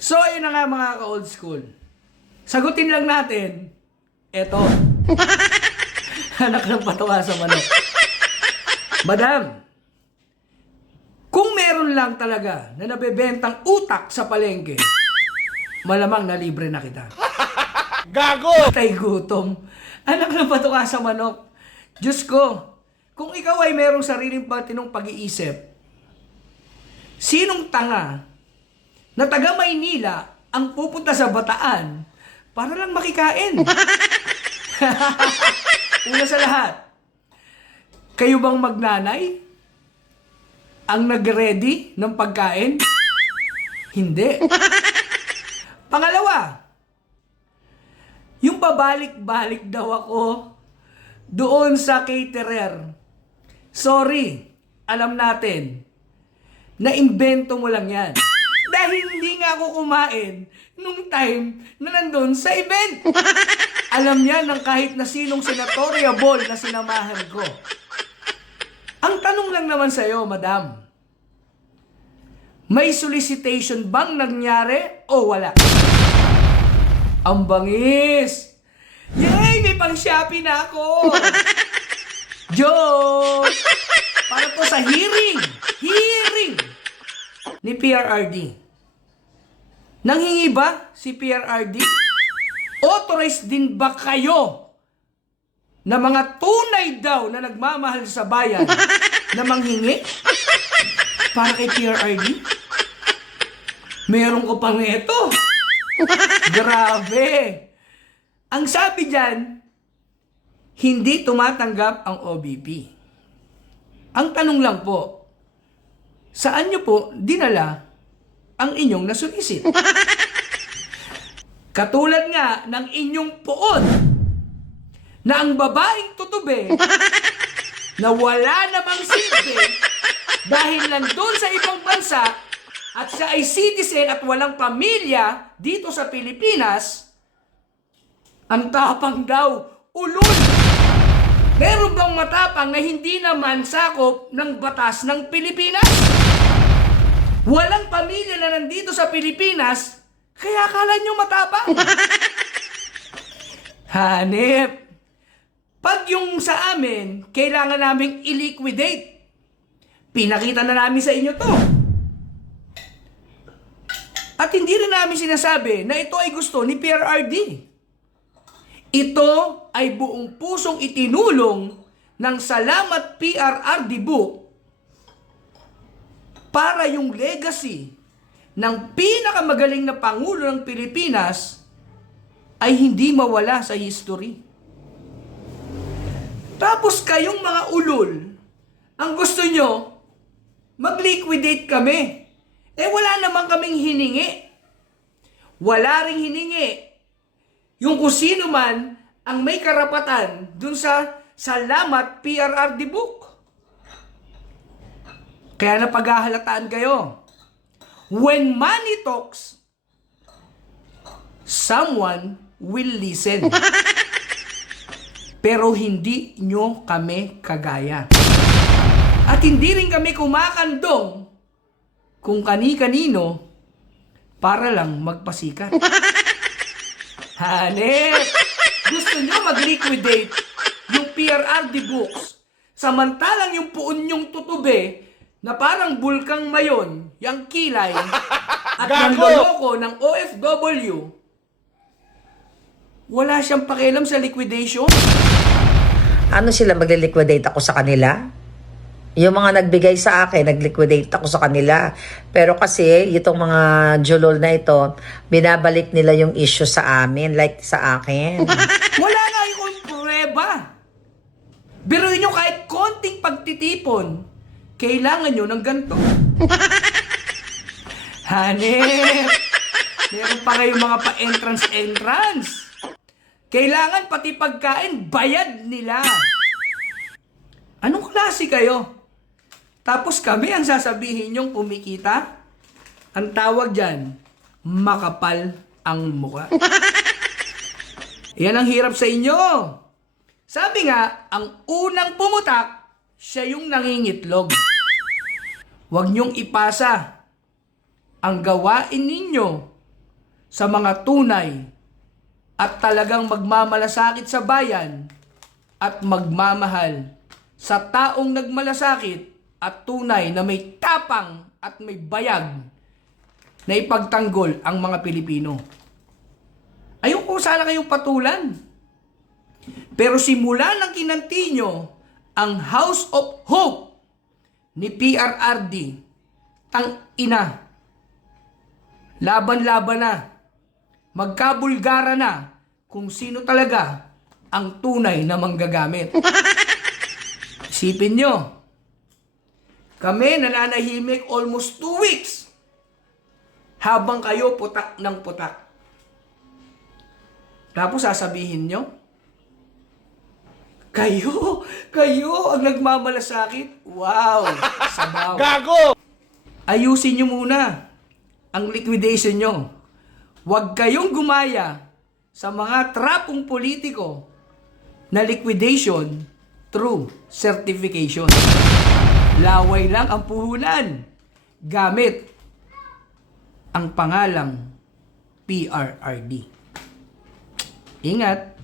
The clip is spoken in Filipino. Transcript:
So, ayun na nga mga ka-old school. Sagutin lang natin, eto. Anak ng patawa sa manok. Madam, kung meron lang talaga na nabebentang utak sa palengke, malamang na libre na kita. Gago! Patay gutom. Anak ng patuka sa manok. Diyos ko, kung ikaw ay merong sariling patinong pag-iisip, sinong tanga na taga Maynila ang pupunta sa Bataan para lang makikain? Una sa lahat, kayo bang magnanay ang nag-ready ng pagkain? Hindi. Pangalawa, yung babalik-balik daw ako doon sa caterer. Sorry, alam natin, na-invento mo lang yan. Dahil hindi nga ako kumain nung time na nandun sa event. Alam yan ng kahit na sinong senatoriable na sinamahan ko. Ang tanong lang naman sa'yo, madam, may solicitation bang nangyari o wala? Ang bangis! Yay! May pang-Shopee na ako! Joke! Para to sa hearing ni PRRD. Nanghingi ba si PRRD? Authorized din ba kayo na mga tunay daw na nagmamahal sa bayan na manghingi para kay PRRD? Meron ko pang ito. Grabe. Ang sabi dyan, hindi tumatanggap ang OBP. Ang tanong lang po, saan nyo po dinala ang inyong nasulisit? Katulad nga ng inyong poon na ang babaeng tutube na wala namang silbi dahil nandun sa ibang bansa at siya ay citizen at walang pamilya dito sa Pilipinas, ang tapang daw, ulol! Meron bang matapang na hindi naman sakop ng batas ng Pilipinas? Walang pamilya na nandito sa Pilipinas, kaya akala nyo matapang? Hanep! Pag yung sa amin, kailangan naming i-liquidate. Pinakita na namin sa inyo to. At hindi rin namin sinasabi na ito ay gusto ni PRRD. Ito ay buong pusong itinulong ng Salamat PRRD book para yung legacy ng pinakamagaling na Pangulo ng Pilipinas ay hindi mawala sa history. Tapos kayong mga ulol, ang gusto nyo, mag-liquidate kami. Wala naman kaming hiningi. Wala ring hiningi yung kung sino man ang may karapatan dun sa Salamat PRRD book. Kaya napaghahalataan kayo. When money talks, someone will listen. Pero hindi nyo kami kagaya. At hindi rin kami kumakandong kung kani-kanino para lang magpasikat. Hanep! Gusto nyo mag-liquidate yung PRRD books, samantalang yung puon nyong tutube na parang bulkang mayon, yung kilay, at nanloloko ng OFW, wala siyang pakialam sa liquidation. Ano sila, magle-liquidate ako sa kanila? Yung mga nagbigay sa akin, nag-liquidate ako sa kanila. Pero kasi, itong mga julol na ito, binabalik nila yung issue sa amin, like sa akin. Wala nga yung prueba. Biruin nyo kahit konting pagtitipon, kailangan nyo ng ganito. Hanep! Meron pa kayong mga pa-entrance. Kailangan pati pagkain, bayad nila. Anong klase kayo? Tapos kami ang sasabihin nyong kumikita? Ang tawag dyan, makapal ang muka. Yan ang hirap sa inyo. Sabi nga, ang unang pumutak, siya yung nangingitlog. Huwag nyong ipasa ang gawain ninyo sa mga tunay at talagang magmamalasakit sa bayan at magmamahal sa taong nagmalasakit at tunay na may tapang at may bayag na ipagtanggol ang mga Pilipino. Ayoko sana kayong patulan. Pero simula ng kinanti nyo ang House of Hope ni PRRD, tang ina, laban-laban na, magkabulgara na kung sino talaga ang tunay na manggagamit. Isipin nyo, kami nananahimik almost 2 weeks habang kayo putak ng putak. Tapos sasabihin nyo, kayo ang nagmamalasakit. Wow, sabaw. Gago! Ayusin nyo muna ang liquidation nyo. Huwag kayong gumaya sa mga trapong politiko na liquidation through certification. Laway lang ang puhunan gamit ang pangalang PRRD. Ingat!